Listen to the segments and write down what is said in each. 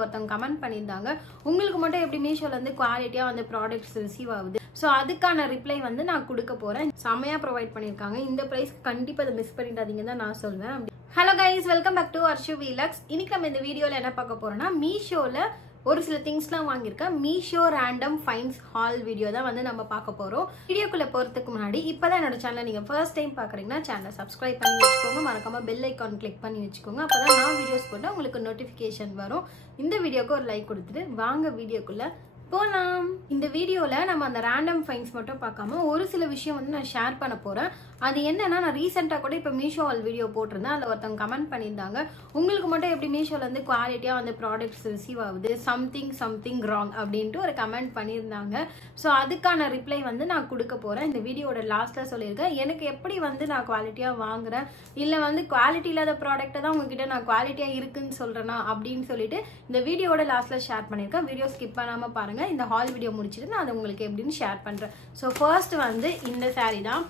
ஒருத்தங்க கமெண்ட் பண்ணியிருந்தாங்க உங்களுக்கு மட்டும் எப்படி மீஷோல இருந்து குவாலிட்டியா வந்து ப்ராடக்ட்ஸ் ரிசீவ் ஆகுது. ஸோ அதுக்கான ரிப்ளை வந்து நான் கொடுக்க போறேன். செமையா ப்ரொவைட் பண்ணியிருக்காங்க. இந்த பிரைஸ்க்கு கண்டிப்பா அதை மிஸ் பண்ணிடாதீங்க தான் நான் சொல்வேன். Hello guys, welcome back to Arshu vlogs. இன்னைக்கு நம்ம இந்த வீடியோல என்ன பார்க்க போறோம்னா மீஷோல ஒரு சில திங்ஸ்லாம் வாங்கியிருக்கேன். Meesho random fines hall video தான் வந்து நம்ம பார்க்க போறோம். வீடியோக்குள்ள போறதுக்கு முன்னாடி இப்பதான் என்னோட சேனல் நீங்க ஃபர்ஸ்ட் டைம் பாக்குறீங்கன்னா சேனலை சப்ஸ்கிரைப் பண்ணி வச்சுக்கோங்க. மறக்காம பெல் ஐக்கான் கிளிக் பண்ணி வச்சுக்கோங்க. அப்பதான் நான் வீடியோஸ் போட்டா உங்களுக்கு நோட்டிபிகேஷன் வரும். இந்த வீடியோக்கு ஒரு லைக் கொடுத்துட்டு வாங்க வீடியோக்குள்ள போலாம். இந்த வீடியோல நம்ம அந்த ரேண்டம் ஃபைன்ஸ் மட்டும் பார்க்காம ஒரு சில விஷயம் வந்து நான் ஷேர் பண்ண போறேன். அது என்னன்னா, நான் ரீசெண்டா கூட இப்ப மீஷோ ஹால் வீடியோ போட்டிருந்தேன். அதுல ஒருத்தவங்க கமெண்ட் பண்ணியிருந்தாங்க உங்களுக்கு மட்டும் எப்படி மீஷோல இருந்து குவாலிட்டியா வந்து ப்ராடக்ட்ஸ் ரிசீவ் ஆகுது, சம்திங் ராங் அப்படின்ட்டு ஒரு கமெண்ட் பண்ணியிருந்தாங்க. ஸோ அதுக்கான ரிப்ளை வந்து நான் கொடுக்க போறேன். இந்த வீடியோட லாஸ்ட்ல சொல்லியிருக்கேன் எனக்கு எப்படி வந்து நான் குவாலிட்டியா வாங்குறேன், இல்ல வந்து குவாலிட்டி இல்லாத ப்ராடக்ட்டை தான் உங்ககிட்ட நான் குவாலிட்டியா இருக்குன்னு சொல்றேனா அப்படின்னு சொல்லிட்டு இந்த வீடியோட லாஸ்ட்ல ஷேர் பண்ணியிருக்கேன். வீடியோ ஸ்கிப் பண்ணாம பாருங்க. இந்த ஹால் வீடியோ முடிச்சிட்டு நான் அதை உங்களுக்கு எப்படின்னு ஷேர் பண்றேன். ஸோ ஃபர்ஸ்ட் வந்து இந்த சாரீ தான்.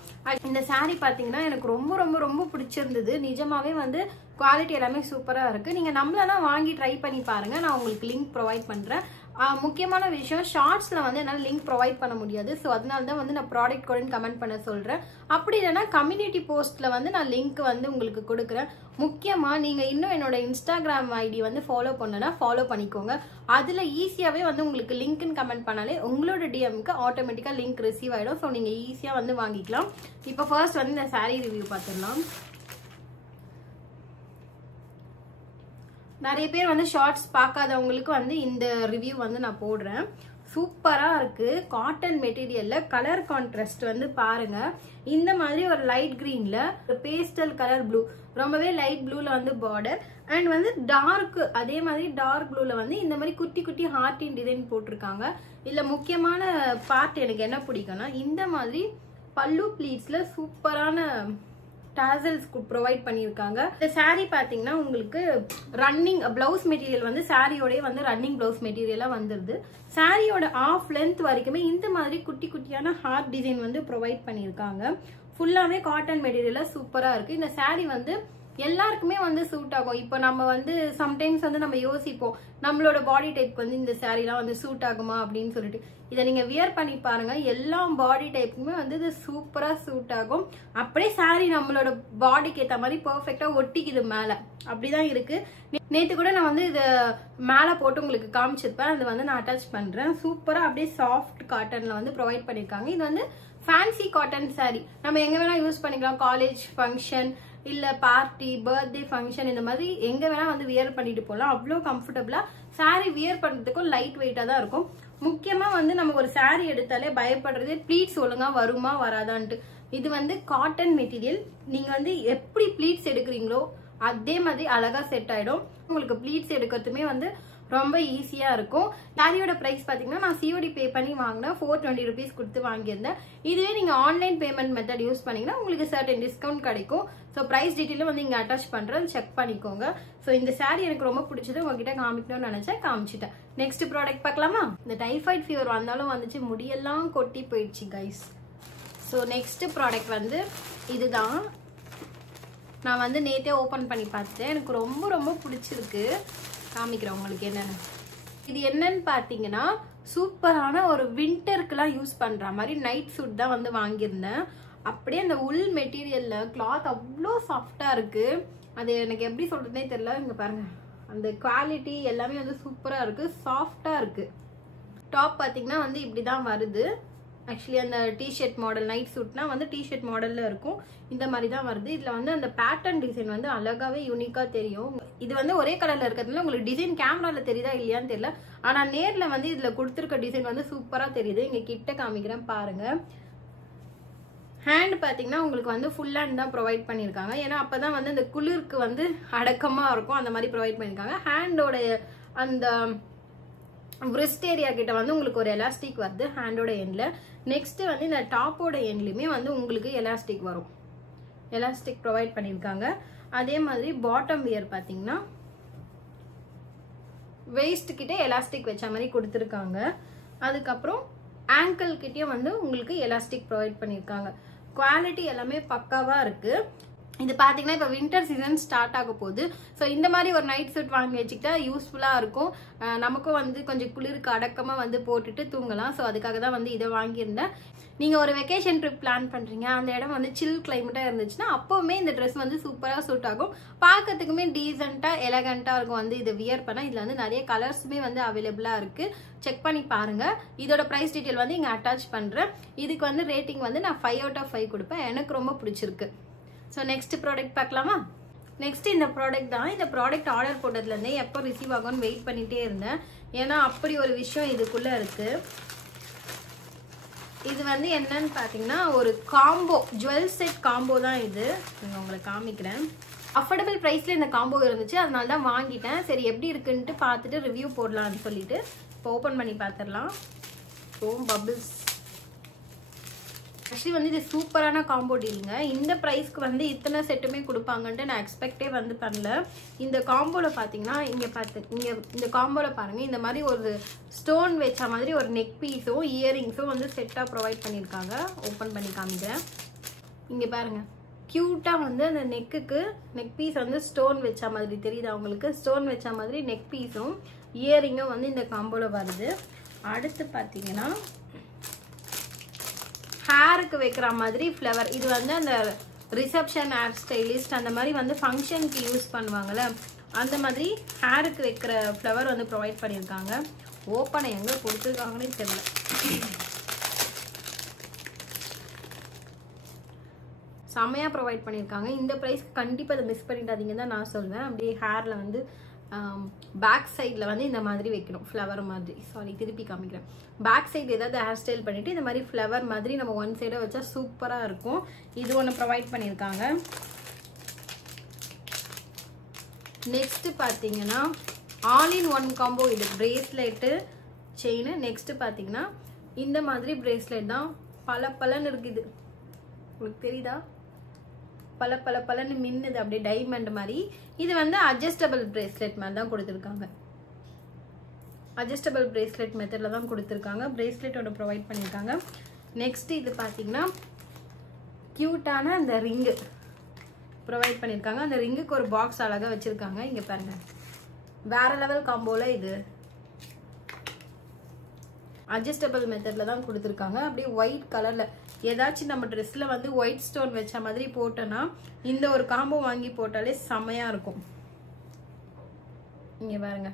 இந்த சாரீ பாத்தீங்கன்னா எனக்கு ரொம்ப ரொம்ப ரொம்ப பிடிச்சிருந்தது. நிஜமாவே வந்து குவாலிட்டி எல்லாமே சூப்பரா இருக்கு. நீங்க நம்மளா வாங்கி ட்ரை பண்ணி பாருங்க. நான் உங்களுக்கு லிங்க் ப்ரொவைட் பண்றேன். முக்கியமான விஷயம், ஷார்ட்ஸ்ல வந்து என்னால் லிங்க் ப்ரொவைட் பண்ண முடியாது. ஸோ அதனால தான் வந்து நான் ப்ராடக்ட் கூட கமெண்ட் பண்ண சொல்றேன். அப்படி இல்லைன்னா கம்யூனிட்டி போஸ்ட்ல வந்து நான் லிங்க் வந்து உங்களுக்கு கொடுக்குறேன். முக்கியமா நீங்க இன்னும் என்னோட இன்ஸ்டாகிராம் ஐடி வந்து ஃபாலோ பண்ணனா ஃபாலோ பண்ணிக்கோங்க. அதுல ஈஸியாவே வந்து உங்களுக்கு லிங்க்னு கமெண்ட் பண்ணாலே உங்களோட டிஎம்க்கு ஆட்டோமேட்டிக்கா லிங்க் ரிசீவ் ஆயிடும். ஸோ நீங்க ஈஸியா வந்து வாங்கிக்கலாம். இப்போ ஃபர்ஸ்ட் வந்து இந்த சாரீ ரிவ்யூ பார்த்துடலாம். நிறைய பேர் வந்து ஷார்ட்ஸ் பார்க்காதவங்களுக்கு வந்து இந்த ரிவ்யூ வந்து நான் போடுறேன். சூப்பரா இருக்கு. காட்டன் மெட்டீரியல்ல கலர் கான்ட்ராஸ்ட் வந்து பாருங்க. இந்த மாதிரி ஒரு லைட் கிரீன்ல ஒரு பேஸ்டல் கலர் ப்ளூ, ரொம்பவே லைட் ப்ளூல வந்து பார்டர் அண்ட் வந்து டார்க், அதே மாதிரி டார்க் ப்ளூல வந்து இந்த மாதிரி குட்டி குட்டி ஹார்ட்டின் டிசைன் போட்டிருக்காங்க. இதுல முக்கியமான பார்ட் எனக்கு என்ன பிடிக்கும்னா, இந்த மாதிரி பல்லு ப்ளீட்ஸ்ல சூப்பரான டாசல்ஸ் ப்ரொவைட் பண்ணியிருக்காங்க. இந்த சாரீ பாத்தீங்கன்னா உங்களுக்கு ரன்னிங் பிளவுஸ் மெட்டீரியல் வந்து சாரியோடய வந்து ரன்னிங் பிளவுஸ் மெட்டீரியலா வந்துருது. சாரியோட ஆஃப் லென்த் வரைக்குமே இந்த மாதிரி குட்டி குட்டியான ஹார்ட் டிசைன் வந்து ப்ரொவைட் பண்ணியிருக்காங்க. ஃபுல்லாவே காட்டன் மெட்டீரியலா சூப்பரா இருக்கு. இந்த சாரீ வந்து எல்லாருக்குமே வந்து சூட் ஆகும். இப்போ நம்ம வந்து சம்டைம்ஸ் வந்து நம்ம யோசிப்போம் நம்மளோட பாடி டைப் வந்து இந்த சாரீலாம் வந்து சூட் ஆகுமா அப்படின்னு சொல்லிட்டு. இதை நீங்க வியர் பண்ணி பாருங்க. எல்லா பாடி டைப்புக்குமே வந்து இது சூப்பரா சூட் ஆகும். அப்படியே சாரீ நம்மளோட பாடிக்கு ஏற்ற மாதிரி பெர்ஃபெக்டா ஒட்டிக்குது மேல. அப்படிதான் இருக்கு. நேத்து கூட நான் வந்து இதை மேல போட்டு உங்களுக்கு காமிச்சிருப்பேன். அது வந்து நான் அட்டாச் பண்றேன். சூப்பரா அப்படியே சாஃப்ட் காட்டன்ல வந்து ப்ரொவைட் பண்ணிருக்காங்க. இது வந்து ஃபேன்சி காட்டன் சாரீ. நம்ம எங்க வேணா யூஸ் பண்ணிக்கலாம். காலேஜ் ஃபங்க்ஷன், இல்ல பார்ட்டி, பர்த்டே ஃபங்க்ஷன், இந்த மாதிரி எங்க வேணா வந்து வியர் பண்ணிட்டு போகலாம். அவ்வளோ கம்ஃபர்டபுளா சாரீ வியர் பண்றதுக்கும் லைட் வெயிட்டா தான் இருக்கும். முக்கியமா வந்து நம்ம ஒரு சாரீ எடுத்தாலே பயப்படுறதே ப்ளீட்ஸ் ஒழுங்கா வருமா வராதான்ட்டு. இது வந்து காட்டன் மெட்டீரியல். நீங்க வந்து எப்படி ப்ளீட்ஸ் எடுக்கிறீங்களோ அதே மாதிரி அழகா செட் ஆயிடும். உங்களுக்கு ப்ளீட்ஸ் எடுக்கிறதுமே வந்து ரொம்ப ஈஸியா இருக்கும். சாரியோட பிரைஸ் பாத்தீங்கன்னா நான் சிஓடி பே பண்ணி வாங்கினேன். 420 rupees கொடுத்து வாங்கியிருந்தேன். இதுவே நீங்க ஆன்லைன் பேமெண்ட் மெத்தட் யூஸ் பண்ணீங்கன்னா உங்களுக்கு சர்டன் டிஸ்கவுண்ட் கிடைக்கும். ஸோ பிரைஸ் டீட்டெயிலும் வந்து இங்க அட்டாச் பண்றேன், செக் பண்ணிக்கோங்க. ஸோ இந்த சாரீ எனக்கு ரொம்ப பிடிச்சது. உங்ககிட்ட காமிக்கணும்னு நினைச்சேன், காமிச்சிட்டேன். நெக்ஸ்ட் ப்ராடக்ட் பார்க்கலாமா? இந்த டைஃபாய்ட் ஃபீவர் வந்தாலும் வந்துச்சு, முடியெல்லாம் கொட்டி போயிடுச்சு கைஸ். ஸோ நெக்ஸ்ட் ப்ராடக்ட் வந்து இதுதான். நான் வந்து நேத்தே ஓபன் பண்ணி பார்த்தேன். எனக்கு ரொம்ப ரொம்ப பிடிச்சிருக்கு. காமிக்கிறேன் உங்களுக்கு என்னன்னு. இது என்னன்னு பாத்தீங்கன்னா, சூப்பரான ஒரு விண்டருக்குலாம் யூஸ் பண்ற மாதிரி நைட் சூட் தான் வந்து வாங்கியிருந்தேன். அப்படியே அந்த உள் மெட்டீரியல்ல கிளாத் அவ்வளோ சாஃப்டா இருக்கு. அது எனக்கு எப்படி சொல்றதுனே தெரியல. இங்க பாருங்க, அந்த குவாலிட்டி எல்லாமே வந்து சூப்பரா இருக்கு, சாஃப்டா இருக்கு. டாப் பாத்தீங்கன்னா வந்து இப்படிதான் வருது. ஆக்சுவலி அந்த டிஷர்ட் மாடல், நைட் சூட்னா வந்து டிஷர்ட் மாடல்ல இருக்கும். இந்த மாதிரி தான் வருது. இதுல வந்து அந்த பேட்டர்ன் டிசைன் வந்து அழகாவே யூனிக்கா தெரியும். இது வந்து ஒரே கலர்ல இருக்கிறதுனால உங்களுக்கு டிசைன் கேமரால தெரியுதா இல்லையான்னு தெரியல. ஆனா நேர்ல வந்து இதுல கொடுத்துருக்க டிசைன் வந்து சூப்பரா தெரியுது. இங்க கிட்ட காமிக்கிறேன் பாருங்க. ஹேண்ட் பாத்தீங்கன்னா உங்களுக்கு வந்து ஃபுல் ஹேண்ட் தான் ப்ரொவைட் பண்ணிருக்காங்க. ஏன்னா அப்பதான் வந்து இந்த குளிருக்கு வந்து அடக்கமா இருக்கும். அந்த மாதிரி ப்ரொவைட் பண்ணிருக்காங்க. ஹேண்டோட அந்த wrist ஏரியா கிட்ட வந்து உங்களுக்கு ஒரு எலாஸ்டிக் வருது ஹேண்டோட எண்ட்ல. நெக்ஸ்ட் வந்து இந்த டாப்போட எண்ட்லயுமே வந்து உங்களுக்கு எலாஸ்டிக் வரும். எலாஸ்டிக் ப்ரொவைட் பண்ணிருக்காங்க. அதே மாதிரி பாட்டம் வியர் பாத்தீங்கன்னா வெயிஸ்ட் கிட்ட எலாஸ்டிக் வச்ச மாதிரி கொடுத்துருக்காங்க. அதுக்கப்புறம் ஆங்கிள் கிட்டயும் வந்து உங்களுக்கு எலாஸ்டிக் ப்ரொவைட் பண்ணிருக்காங்க. குவாலிட்டி எல்லாமே பக்காவா இருக்கு. இது பாத்தீங்கன்னா இப்ப வின்டர் சீசன் ஸ்டார்ட் ஆக போகுது. ஸோ இந்த மாதிரி ஒரு நைட் சூட் வாங்கி வச்சுக்கிட்டா யூஸ்ஃபுல்லா இருக்கும். நமக்கும் வந்து கொஞ்சம் குளிருக்கு அடக்கமா வந்து போட்டுட்டு தூங்கலாம். ஸோ அதுக்காக தான் வந்து இதை வாங்கியிருந்தேன். நீங்க ஒரு வெக்கேஷன் ட்ரிப் பிளான் பண்றீங்க, அந்த இடம் வந்து சில் கிளைமேட்டா இருந்துச்சுன்னா அப்பவுமே இந்த ட்ரெஸ் வந்து சூப்பரா சூட் ஆகும். பார்க்கறதுக்குமே டீசென்ட்டா எலகண்டா இருக்கும். வந்து இதை வியர் பண்ணா இதுல வந்து நிறைய கலர்ஸுமே வந்து அவைலபிளா இருக்கு. செக் பண்ணி பாருங்க. இதோட பிரைஸ் டீடைல் வந்து இங்க அட்டாச் பண்றேன். இதுக்கு வந்து ரேட்டிங் வந்து நான் 5 out of 5 கொடுப்பேன். எனக்கு ரொம்ப பிடிச்சிருக்கு. ஸோ நெக்ஸ்ட் ப்ராடக்ட் பார்க்கலாமா? நெக்ஸ்ட் இந்த ப்ராடக்ட் தான். இந்த ப்ராடக்ட் ஆர்டர் போட்டதுலேருந்தே எப்போ ரிசீவ் ஆகும்னு வெயிட் பண்ணிட்டே இருந்தேன். ஏன்னா அப்படி ஒரு விஷயம் இதுக்குள்ள இருக்கு. இது வந்து என்னன்னு பார்த்தீங்கன்னா ஒரு காம்போ, ஜுவல் செட் காம்போ தான் இது. நான் உங்களுக்கு காமிக்கிறேன். அஃபோர்டபுள் ப்ரைஸ்ல இந்த காம்போ இருந்துச்சு, அதனால தான் வாங்கிட்டேன். சரி எப்படி இருக்குன்ட்டு பார்த்துட்டு ரிவ்யூ போடலான்னு சொல்லிட்டு இப்போ ஓப்பன் பண்ணி பார்த்துடலாம். ஸோ பபிள்ஸ் ஆக்சுவலி வந்து இது சூப்பரான காம்போ டீலுங்க. இந்த ப்ரைஸ்க்கு வந்து இத்தனை செட்டுமே கொடுப்பாங்கன்ட்டு நான் எக்ஸ்பெக்டே வந்து பண்ணல. இந்த காம்போல பார்த்தீங்கன்னா இங்கே இந்த காம்போல பாருங்க, இந்த மாதிரி ஒரு ஸ்டோன் வச்ச மாதிரி ஒரு நெக் பீஸும் இயரிங்ஸும் வந்து செட்டாக ப்ரொவைட் பண்ணியிருக்காங்க. ஓப்பன் பண்ணி காமிக்கிறேன். இங்கே பாருங்க, க்யூட்டாக வந்து அந்த நெக் பீஸ் வந்து ஸ்டோன் வச்ச மாதிரி தெரியுது அவங்களுக்கு. ஸ்டோன் வச்ச மாதிரி நெக் பீஸும் இயரிங்கும் வந்து இந்த காம்போல வருது. அடுத்து பார்த்தீங்கன்னா ஹேருக்கு வைக்கிற மாதிரி ஃப்ளவர். இது வந்து அந்த ரிசப்ஷன் ஹேர் ஸ்டைலிஸ்ட் அந்த மாதிரி வந்து ஃபங்க்ஷனுக்கு யூஸ் பண்ணுவாங்கல்ல, அந்த மாதிரி ஹேருக்கு வைக்கிற ஃப்ளவர் வந்து ப்ரொவைட் பண்ணியிருக்காங்க. ஓப்பனை எங்கே கொடுத்துருக்காங்கன்னே தெரியல. செம்மையாக ப்ரொவைட் பண்ணியிருக்காங்க. இந்த ப்ரைஸ்க்கு கண்டிப்பாக அதை மிஸ் பண்ணிடாதீங்க தான் நான் சொல்வேன். அப்படியே ஹேரில் வந்து பேக் சைடில் வந்து இந்த மாதிரி வைக்கணும், ஃப்ளவர் மாதிரி. சாரி, திருப்பி காமிக்கிறேன். பேக் சைடு ஏதாவது ஹேர் ஸ்டைல் பண்ணிட்டு இந்த மாதிரி ஃப்ளவர் மாதிரி நம்ம ஒன் சைடாக வச்சா சூப்பராக இருக்கும். இது ஒன்று ப்ரொவைட் பண்ணியிருக்காங்க. நெக்ஸ்ட் பார்த்தீங்கன்னா ஆல் இன் ஒன் காம்போ. இது பிரேஸ்லெட்டு செயின். நெக்ஸ்ட் பார்த்தீங்கன்னா இந்த மாதிரி பிரேஸ்லெட் தான். பலன்னு இருக்குது, உங்களுக்கு தெரியுதா? பலன்னு மின்னுது, அப்படியே டைமண்ட் மாதிரி. இது வந்து அட்ஜஸ்டபிள் பிரேஸ்லெட் மாதிரி தான் கொடுத்துருக்காங்க. அட்ஜஸ்டபிள் பிரேஸ்லெட் மெத்தட்ல தான் கொடுத்துருக்காங்க. பிரேஸ்லெட்டோட ப்ரொவைட் பண்ணியிருக்காங்க. நெக்ஸ்ட் இது பார்த்தீங்கன்னா கியூட்டான அந்த ரிங்கு ப்ரொவைட் பண்ணியிருக்காங்க. அந்த ரிங்குக்கு ஒரு பாக்ஸ் அழகாக வச்சிருக்காங்க. இங்கே பாருங்க, வேற லெவல் காம்போல இது அட்ஜஸ்டபிள் மெத்தட்ல தான் கொடுத்துருக்காங்க. அப்படியே ஒயிட் கலர்ல ஏதாச்சும் நம்ம ட்ரெஸ்ல வந்து ஒயிட் ஸ்டோன் வச்ச மாதிரி போட்டோன்னா இந்த ஒரு காம்போ வாங்கி போட்டாலே செம்மையா இருக்கும். இங்க பாருங்க,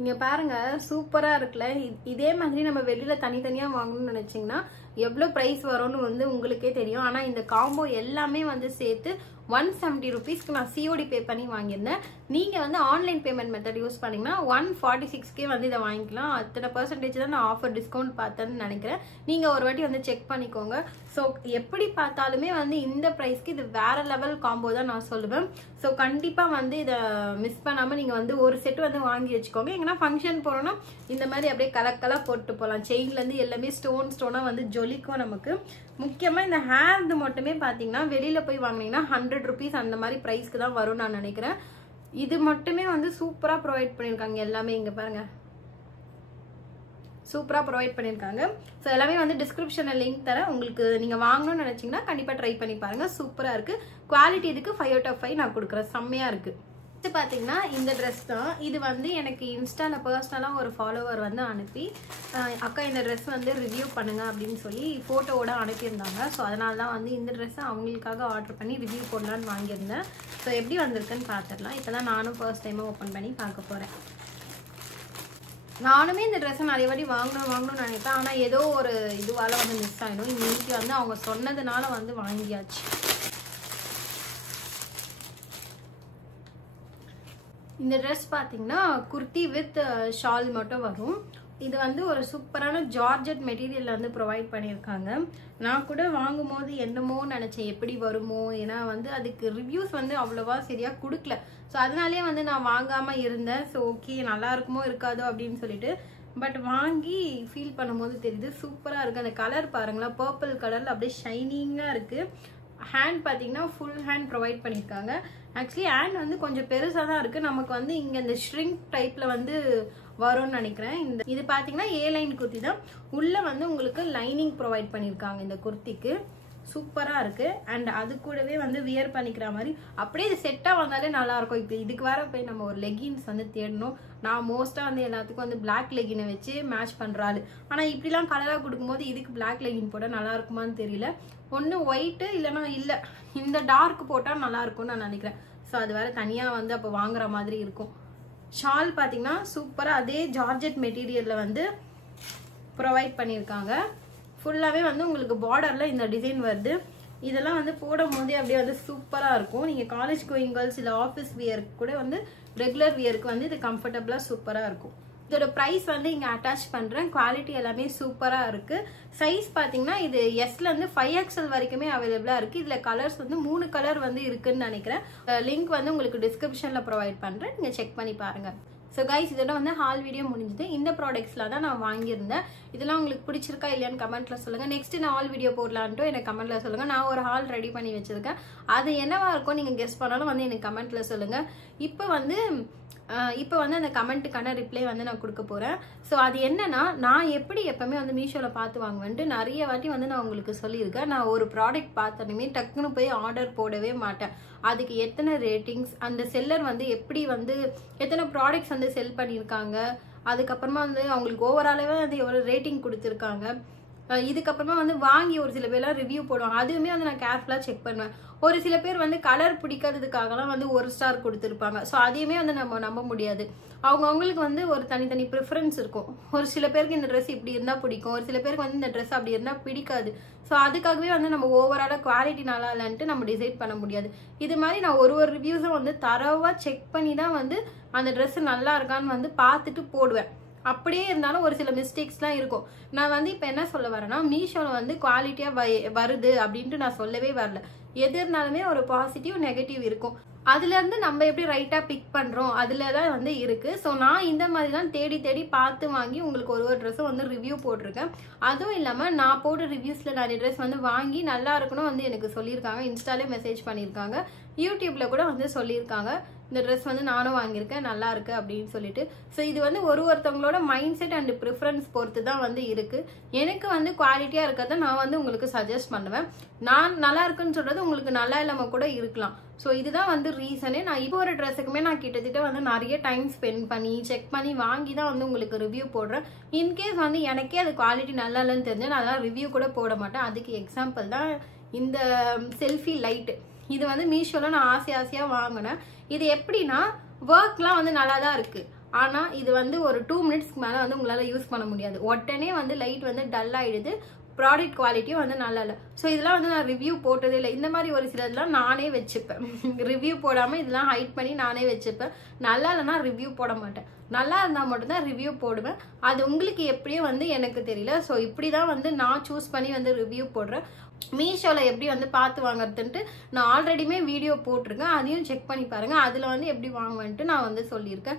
இங்க பாருங்க, சூப்பரா இருக்குல்ல. இதே மாதிரி நம்ம வெளியில தனித்தனியா வாங்கணும்னு நினைச்சீங்கன்னா எவ்வளவு பிரைஸ் வரும்னு வந்து உங்களுக்கே தெரியும். ஆனா இந்த காம்போ எல்லாமே வந்து சேர்த்து 170 rupeesக்கு நான் COD பே பண்ணி வாங்கியிருந்தேன். நீங்க வந்து ஆன்லைன் பேமெண்ட் மெத்தட் யூஸ் பண்ணீங்கன்னா 146K வந்து இதை வாங்கிக்கலாம். அத்தனை பர்சன்டேஜ் தான் நான் ஆஃபர் டிஸ்கவுண்ட் பார்த்தேன்னு நினைக்கிறேன். நீங்க ஒரு வாட்டி வந்து செக் பண்ணிக்கோங்க. ஸோ எப்படி பார்த்தாலுமே வந்து இந்த ப்ரைஸ்க்கு இது வேற லெவல் காம்போ தான் நான் சொல்லுவேன். ஸோ கண்டிப்பா வந்து இதை மிஸ் பண்ணாம நீங்க வந்து ஒரு செட் வந்து வாங்கி வச்சுக்கோங்க. எங்கன்னா ஃபங்க்ஷன் போறோம்னா இந்த மாதிரி அப்படியே கலக்கலா போட்டு போகலாம். செயின்ல இருந்து எல்லாமே ஸ்டோனா வந்து ஜொலிக்கும் நமக்கு. முக்கியமா இந்த ஹேர் மட்டுமே பாத்தீங்கன்னா வெளியில போய் வாங்கினீங்கன்னா 100 rupees அந்த மாதிரி பிரைஸ்க்கு தான் வரும் நான் நினைக்கிறேன். இது மட்டுமே வந்து சூப்பரா ப்ரொவைட் பண்ணிருக்காங்க. எல்லாமே இங்க பாருங்க, சூப்பரா ப்ரொவைட் பண்ணிருக்காங்க. ஸோ எல்லாமே வந்து டிஸ்கிரிப்ஷன்ல லிங்க் தரேன். உங்களுக்கு நீங்க வாங்கணும்னு நினைச்சீங்கன்னா கண்டிப்பா ட்ரை பண்ணி பாருங்க. சூப்பரா இருக்கு. குவாலிட்டி இதுக்கு 5 out of 5 நான் கொடுக்குறேன். செம்மையா இருக்கு. பாத்தீங்கன்னா இந்த ட்ரெஸ் தான். இது வந்து எனக்கு இன்ஸ்டால பர்சனலா ஒரு ஃபாலோவர் வந்து அனுப்பி அக்கா இந்த ட்ரெஸ் வந்து ரிவ்யூ பண்ணுங்க அப்படின்னு சொல்லி போட்டோவோட அனுப்பியிருந்தாங்க. ஸோ அதனால தான் வந்து இந்த ட்ரெஸ்ஸை அவங்களுக்காக ஆர்டர் பண்ணி ரிவ்யூ போடலான்னு வாங்கியிருந்தேன். ஸோ எப்படி வந்திருக்குன்னு பார்த்துடலாம். இப்போதான் நானும் ஃபர்ஸ்ட் டைம் ஓப்பன் பண்ணி பார்க்க போறேன். நானுமே இந்த ட்ரெஸ்ஸை நிறைய வாட்டி வாங்கணும்னு நினைப்பேன். ஆனால் ஏதோ ஒரு இதுவால வந்து மிஸ் ஆகிடும். இன்னைக்கு வந்து அவங்க சொன்னதுனால வந்து வாங்கியாச்சு. இந்த ட்ரெஸ் பார்த்தீங்கன்னா குர்த்தி வித் ஷால் மட்டும் வரும். இது வந்து ஒரு சூப்பரான ஜார்ஜெட் மெட்டீரியல் வந்து ப்ரொவைட் பண்ணியிருக்காங்க. நான் கூட வாங்கும் போது என்னமோ நினைச்சேன் எப்படி வருமோ, ஏன்னா வந்து அதுக்கு ரிவ்யூஸ் வந்து அவ்வளவா சரியா கொடுக்கல. ஸோ அதனாலேயே வந்து நான் வாங்காம இருந்தேன். ஸோ ஓகே நல்லா இருக்குமோ இருக்காதோ அப்படின்னு சொல்லிட்டு பட் வாங்கி ஃபீல் பண்ணும்போது தெரியுது சூப்பரா இருக்கு. அந்த கலர் பாருங்களா, பர்பிள் கலர்ல அப்படியே ஷைனிங்கா இருக்கு. ஹேண்ட் பார்த்தீங்கன்னா ஃபுல் ஹேண்ட் ப்ரொவைட் பண்ணியிருக்காங்க. ஆக்சுவலி ஹேண்ட் வந்து கொஞ்சம் பெருசாக தான் இருக்குது. நமக்கு வந்து இங்கே இந்த ஷ்ரிங்க் டைப்பில் வந்து வரும்னு நினைக்கிறேன். இது பார்த்தீங்கன்னா ஏ லைன் குர்த்தி தான். உள்ளே வந்து உங்களுக்கு லைனிங் ப்ரொவைட் பண்ணியிருக்காங்க இந்த குர்த்திக்கு. சூப்பராக இருக்குது. அண்ட் அது கூடவே வந்து வியர் பண்ணிக்கிற மாதிரி அப்படியே இது செட்டாக வந்தாலே நல்லாயிருக்கும். இப்போ இதுக்கு வேற போய் நம்ம ஒரு லெகின்ஸ் வந்து தேடணும். நான் மோஸ்ட்டாக வந்து எல்லாத்துக்கும் வந்து பிளாக் லெகினை வச்சு மேட்ச் பண்ணுறாள். ஆனால் இப்படிலாம் கலராக கொடுக்கும்போது இதுக்கு பிளாக் லெகின் போட்டால் நல்லா இருக்குமான்னு தெரியல. ஒன்று ஒயிட்டு இல்லைன்னா இல்லை இந்த டார்க் போட்டால் நல்லா இருக்கும்னு நான் நினைக்கிறேன். ஸோ அது வேற தனியாக வந்து அப்போ வாங்குற மாதிரி இருக்கும். ஷால் பார்த்தீங்கன்னா சூப்பராக அதே ஜார்ஜெட் மெட்டீரியலில் வந்து ப்ரொவைட் பண்ணியிருக்காங்க. ஃபுல்லாகவே வந்து உங்களுக்கு பார்டரில் இந்த டிசைன் வருது. இதெல்லாம் வந்து போடும் போதே அப்படியே வந்து சூப்பராக இருக்கும். நீங்கள் காலேஜ் கோயிங் கேர்ள்ஸ் இல்லை ஆஃபீஸ் வியருக்கு கூட வந்து ரெகுலர் வியருக்கு வந்து இது கம்ஃபர்டபுளாக சூப்பராக இருக்கும். இதோட ப்ரைஸ் வந்து இங்கே அட்டாச் பண்ணுறேன். குவாலிட்டி எல்லாமே சூப்பராக இருக்குது. சைஸ் பார்த்தீங்கன்னா இது எஸ்லேருந்து 5XL வரைக்குமே அவைலபிளாக இருக்குது. இதில் கலர்ஸ் வந்து 3 கலர் வந்து இருக்குன்னு நினைக்கிறேன். லிங்க் வந்து உங்களுக்கு டிஸ்கிரிப்ஷனில் ப்ரொவைட் பண்ணுறேன். நீங்கள் செக் பண்ணி பாருங்கள். ஸோ கைஸ் இதோட வந்து ஹால் வீடியோ முடிஞ்சுது. இந்த ப்ராடக்ட்ஸில் தான் நான் வாங்கியிருந்தேன். இதெல்லாம் உங்களுக்கு பிடிச்சிருக்கா இல்லையான்னு கமெண்ட்டில் சொல்லுங்கள். நெக்ஸ்ட் நான் ஹால் வீடியோ போடலான்ட்டு எனக்கு கமெண்ட்டில் சொல்லுங்கள். நான் ஒரு ஹால் ரெடி பண்ணி வச்சுருக்கேன். அது என்னவா இருக்கும் நீங்கள் கெஸ் பண்ணாலும் வந்து எனக்கு கமெண்ட்டில் சொல்லுங்கள். இப்போ வந்து அந்த கமெண்ட்டுக்கான ரிப்ளை வந்து நான் கொடுக்க போகிறேன். ஸோ அது என்னன்னா, நான் எப்படி எப்பவுமே வந்து மீஷோவில் பார்த்து வாங்குவேன்ட்டு நிறைய வாட்டி வந்து நான் உங்களுக்கு சொல்லியிருக்கேன். நான் ஒரு ப்ராடக்ட் பார்த்தோன்னே டக்குன்னு போய் ஆர்டர் போடவே மாட்டேன். அதுக்கு எத்தனை ரேட்டிங்ஸ், அந்த செல்லர் வந்து எப்படி வந்து எத்தனை ப்ராடக்ட்ஸ் வந்து செல் பண்ணியிருக்காங்க, அதுக்கப்புறமா வந்து அவங்களுக்கு ஓவராலாகவே வந்து எவ்வளோ ரேட்டிங் கொடுத்துருக்காங்க, இதுக்கப்புறமா வந்து வாங்கி ஒரு சில பேர்லாம் ரிவ்யூ போடுவாங்க. அதுவுமே வந்து நான் கேர்ஃபுல்லாக செக் பண்ணுவேன். ஒரு சில பேர் வந்து கலர் பிடிக்காததுக்காகலாம் வந்து 1 ஸ்டார் கொடுத்துருப்பாங்க. ஸோ அதையுமே வந்து நம்ம நம்ப முடியாது. அவங்களுக்கு வந்து ஒரு தனித்தனி ப்ரிஃபரன்ஸ் இருக்கும். ஒரு சில பேருக்கு இந்த ட்ரெஸ் இப்படி இருந்தால் பிடிக்கும், ஒரு சில பேருக்கு வந்து இந்த ட்ரெஸ் அப்படி இருந்தால் பிடிக்காது. ஸோ அதுக்காகவே வந்து நம்ம ஓவராலாக குவாலிட்டி நல்லா இல்லைன்ட்டு நம்ம டிசைட் பண்ண முடியாது. இது மாதிரி நான் ஒரு ரிவ்யூஸும் வந்து தரவாக செக் பண்ணி தான் வந்து அந்த ட்ரெஸ் நல்லா இருக்கான்னு வந்து பார்த்துட்டு போடுவேன். அப்படியே இருந்தாலும் ஒரு சில மிஸ்டேக்ஸ்லாம் இருக்கும். நான் வந்து இப்போ என்ன சொல்ல வரேன்னா, மீஷோவில் வந்து குவாலிட்டியாக வருது அப்படின்ட்டு நான் சொல்லவே வரல. எது இருந்தாலுமே ஒரு பாசிட்டிவ் நெகட்டிவ் இருக்கும். அதுலேருந்து நம்ம எப்படி ரைட்டாக பிக் பண்ணுறோம் அதில் தான் வந்து இருக்குது. ஸோ நான் இந்த மாதிரி தான் தேடி தேடி பார்த்து வாங்கி உங்களுக்கு ஒரு ட்ரெஸ்ஸும் வந்து ரிவ்யூ போட்டிருக்கேன். அதுவும் இல்லாமல் நான் போடுற ரிவ்யூஸில் நிறைய ட்ரெஸ் வந்து வாங்கி நல்லா இருக்கணும் வந்து எனக்கு சொல்லியிருக்காங்க. இன்ஸ்டாலே மெசேஜ் பண்ணியிருக்காங்க, யூடியூப்பில் கூட வந்து சொல்லியிருக்காங்க இந்த ட்ரெஸ் வந்து நானும் வாங்கியிருக்கேன் நல்லா இருக்கு அப்படின்னு சொல்லிட்டு. ஸோ இது வந்து ஒருத்தவங்களோட மைண்ட் செட் அண்ட் ப்ரிஃபரன்ஸ் பொறுத்து தான் வந்து இருக்கு. எனக்கு வந்து குவாலிட்டியா இருக்கிறத நான் வந்து உங்களுக்கு சஜஸ்ட் பண்ணுவேன். நான் நல்லா இருக்குன்னு சொல்றது உங்களுக்கு நல்லா இல்லாம கூட இருக்கலாம். ஸோ இதுதான் வந்து ரீசனே. நான் இப்போ ஒரு ட்ரெஸ்ஸுக்குமே நான் கிட்டத்தட்ட வந்து நிறைய டைம் ஸ்பெண்ட் பண்ணி செக் பண்ணி வாங்கி தான் வந்து உங்களுக்கு ரிவ்யூ போடுறேன். இன்கேஸ் வந்து எனக்கே அது குவாலிட்டி நல்லா இல்லைன்னு தெரிஞ்சா நான் ரிவ்யூ கூட போட மாட்டேன். அதுக்கு எக்ஸாம்பிள் தான் இந்த செல்ஃபி லைட். இது வந்து மீஷோல நான் ஆசையா வாங்கினேன். இது எப்படின்னா, ஒர்க்லாம் வந்து நல்லா தான் இருக்கு. ஆனா இது வந்து ஒரு 2 மினிட்ஸ்க்கு மேல வந்து உங்களால யூஸ் பண்ண முடியாது. உடனே வந்து லைட் வந்து டல் ஆயிடுது. ப்ராடக்ட் குவாலிட்டியும் வந்து நல்லா இல்லை. ஸோ இதெல்லாம் வந்து நான் ரிவ்யூ போட்டதே இல்லை. இந்த மாதிரி ஒரு சிலதெல்லாம் நானே வச்சுப்பேன். ரிவ்யூ போடாமல் இதெல்லாம் ஹைட் பண்ணி நானே வச்சுப்பேன். நல்லா இல்லைன்னா ரிவ்யூ போட மாட்டேன். நல்லா இருந்தால் மட்டும்தான் ரிவ்யூ போடுவேன். அது உங்களுக்கு எப்படியோ வந்து எனக்கு தெரியல. ஸோ இப்படி தான் வந்து நான் சூஸ் பண்ணி வந்து ரிவ்யூ போடுறேன். மீஷோவில் எப்படி வந்து பார்த்து வாங்குறதுன்ட்டு நான் ஆல்ரெடியுமே வீடியோ போட்டிருக்கேன். அதையும் செக் பண்ணி பாருங்க. அதில் வந்து எப்படி வாங்குவேன்ட்டு நான் வந்து சொல்லியிருக்கேன்.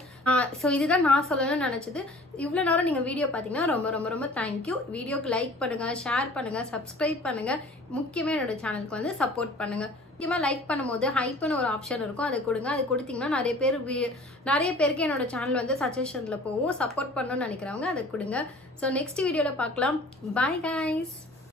ஸோ இதுதான் நான் சொல்லணும்னு நினச்சது. இவ்வளோ நேரம் நீங்கள் வீடியோ பார்த்தீங்கன்னா ரொம்ப ரொம்ப ரொம்ப தேங்க்யூ. வீடியோக்கு லைக் பண்ணுங்கள், ஷேர் பண்ணுங்கள், சப்ஸ்கிரைப் பண்ணுங்கள். முக்கியமாக என்னோட சேனலுக்கு வந்து சப்போர்ட் பண்ணுங்கள். முக்கியமாக லைக் பண்ணும்போது ஹைப்னு ஒரு ஆப்ஷன் இருக்கும், அதை கொடுங்க. அது கொடுத்தீங்கன்னா நிறைய பேருக்கு என்னோட சேனல் வந்து சஜஷனில் போகும். சப்போர்ட் பண்ணணும்னு நினைக்கிறவங்க அதை கொடுங்க. ஸோ நெக்ஸ்ட் வீடியோவில் பார்க்கலாம். Bye guys.